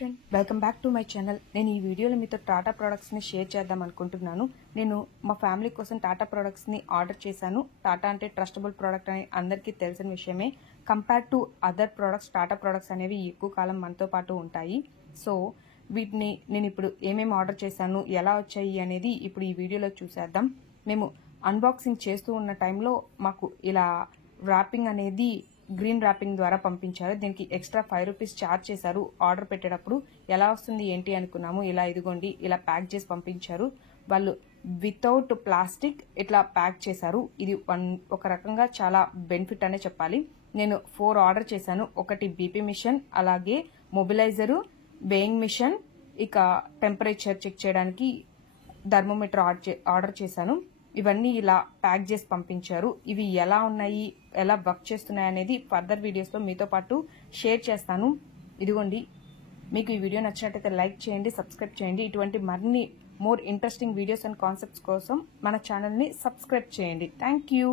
Friend, welcome back to my channel. నేను ఈ వీడియోలో మీతో టాటా ప్రొడక్ట్స్ని షేర్ చేద్దాం అనుకుంటున్నాను. నేను మా ఫ్యామిలీ కోసం టాటా ప్రొడక్ట్స్ని ఆర్డర్ చేశాను. టాటా అంటే ట్రస్టబుల్ ప్రోడక్ట్ అని అందరికీ తెలిసిన విషయమే. Compare to other products, Tata products అనేవి ఎక్కువ కాలం మనతో పాటు ఉంటాయి. సో వీటిని నేను ఇప్పుడు ఏమేమి ఆర్డర్ చేశాను, ఎలా వచ్చాయి అనేది ఇప్పుడు ఈ వీడియోలో చూసేద్దాం. మేము అన్బాక్సింగ్ చేస్తూ ఉన్న టైంలో మాకు ఇలా ర్యాపింగ్ అనేది గ్రీన్ ర్యాపింగ్ ద్వారా పంపించారు. దీనికి ఎక్స్ట్రా ₹5 ఛార్జ్ చేశారు. ఆర్డర్ పెట్టేటప్పుడు ఎలా వస్తుంది ఏంటి అనుకున్నాము. ఇలా ఇదిగోండి ఇలా ప్యాక్ చేసి పంపించారు. వాళ్ళు వితౌట్ ప్లాస్టిక్ ఇట్లా ప్యాక్ చేశారు. ఇది ఒక రకంగా చాలా బెనిఫిట్ అనే చెప్పాలి. నేను 4 ఆర్డర్ చేశాను. ఒకటి బీపీ మిషన్, అలాగే మొబిలైజరు, వేయింగ్ మిషన్, ఇక టెంపరేచర్ చెక్ చేయడానికి థర్మోమీటర్ ఆర్డర్ చేశాను. ఇవన్నీ ఇలా ప్యాక్ చేసి పంపించారు. ఇవి ఎలా ఉన్నాయి, ఎలా వర్క్ చేస్తున్నాయి అనేది ఫర్దర్ వీడియోస్లో మీతో పాటు షేర్ చేస్తాను. ఇదిగోండి, మీకు ఈ వీడియో నచ్చినట్టయితే లైక్ చేయండి, సబ్స్క్రైబ్ చేయండి. ఇటువంటి మరిన్ని more interesting videos and concepts కోసం మన ఛానల్ని సబ్స్క్రైబ్ చేయండి. Thank you.